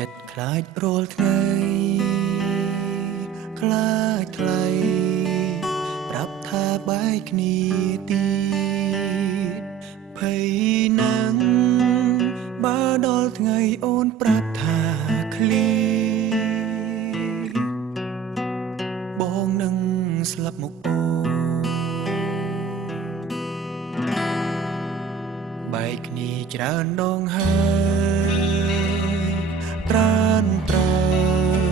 ចិត្តខ្លាចរាល់ថ្ងៃខ្លាចថ្លៃប្រាប់ថាបែកគ្នាទៀតភ័យណាំងបើដល់ថ្ងៃអូនប្រាប់ថាឃ្លីបងនឹងស្លាប់មកអូនបែកគ្នាច្រើនដងហើយត្រានត្រើ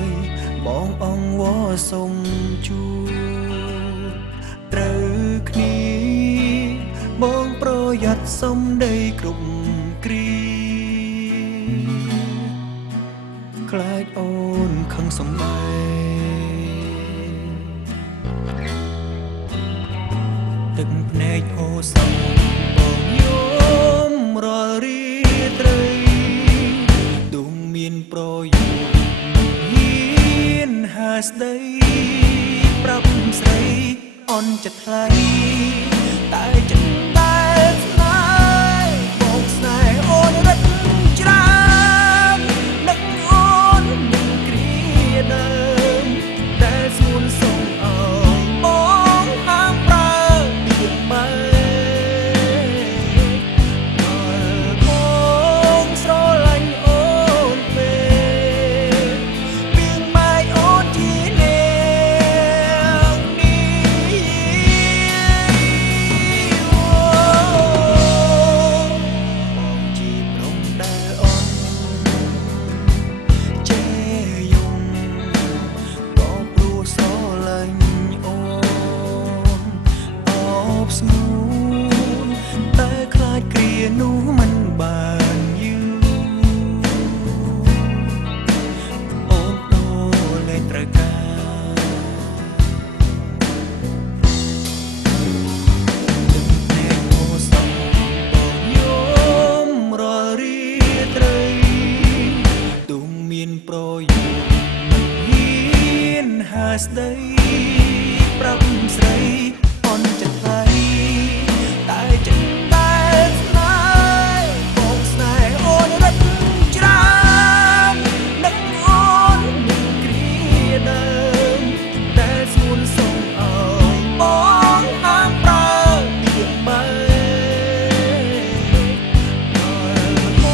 យបងអង្វរសុំជួត្រូវគ្នាបងប្រយ័ត្នសំដីគ្រប់គ្រាខ្លាចអូនខឹងសំបែទឹកភ្នែកហូរសោកបងយំរាល់រីត្រីទូមានប្រយោជន៍ហ៊ានហាស្ដីប្រាប់ស្រីអន់ចិត្តថ្លៃតែចិត្តតែស្នេហ៍បងស្នេហ៍អូនរត់ច្រើននឹកអូននឹងគ្រាដើមតែសួនសុំអើយបងហាមប្រើពីបែបងស្រឡាញ់អូនពេកពីងម៉ែអូនជានាងនេះបងជាព្រំដែលអូនចេយំក៏ព្រោះស្រឡាញ់អូនអបស្ងួនតែខ្លាចគ្រានោះមិនបានយូរអូនដូរលែងត្រូវការទឹកភ្នែកហូរសោកបងយំរាល់រីត្រីទូមានប្រយោជន៍ហ៊ានហាស្ដីប្រាប់ស្រីអន់ចិត្តថ្លៃតែចិត្តតែស្នេហ៍បងស្នេហ៍អូនរត់ច្រើននឹកអូននឹងគ្រាដើមតែសួនសុំអើយបងហាមប្រើពីបែប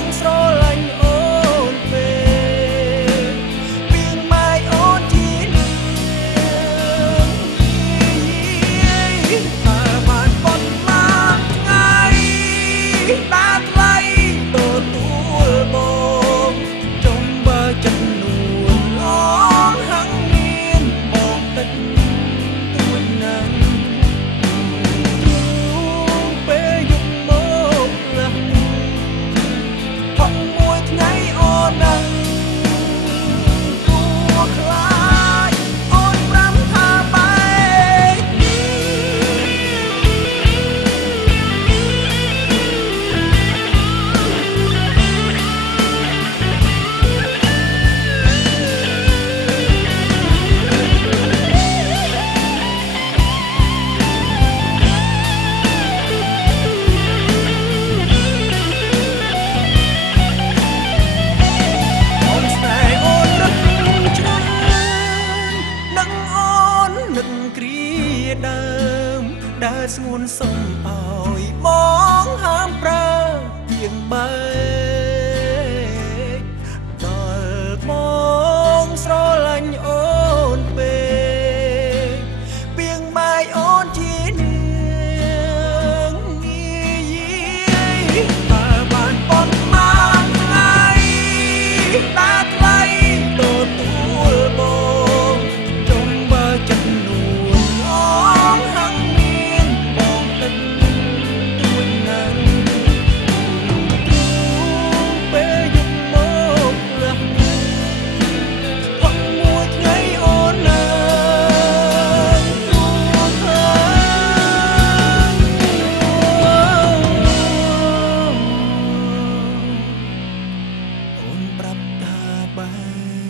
ងស្រឡាញ់អូនពេកពីងម៉ែអូនជានាងតែបានប៉ុន្មានថ្ងៃតាថ្លៃទទួលបងចុងបើចិត្តនួនឡងហង្មានបងទឹកទួយណាស់ទ្រូងពេលយប់មកណាស់ផុតមួយថ្ងៃអូននឹងគួរខ្លាចអូនប្រាំថាបែកគ្នាអូនស្នេហ៍អូនរត់ច្រើននឹកអូននឹកគ្រាដើមដើរស្ងួនសុំអើយបងហាមប្រើទៀងបែកដល់បងស្រឡាញ់អូនពេកពីងម៉ែអូនជានាងតែបានប៉ុន្មានថ្ងៃតាថ្លៃទទួលបងចុងបើចិត្តនួនឡងហង្មានបងទឹកទួយណាស់ទ្រូងពេលយប់មកណាស់ផុតមួយថ្ងៃអូននឹងគួរខ្លាចអូនប្រាប់ថាបែក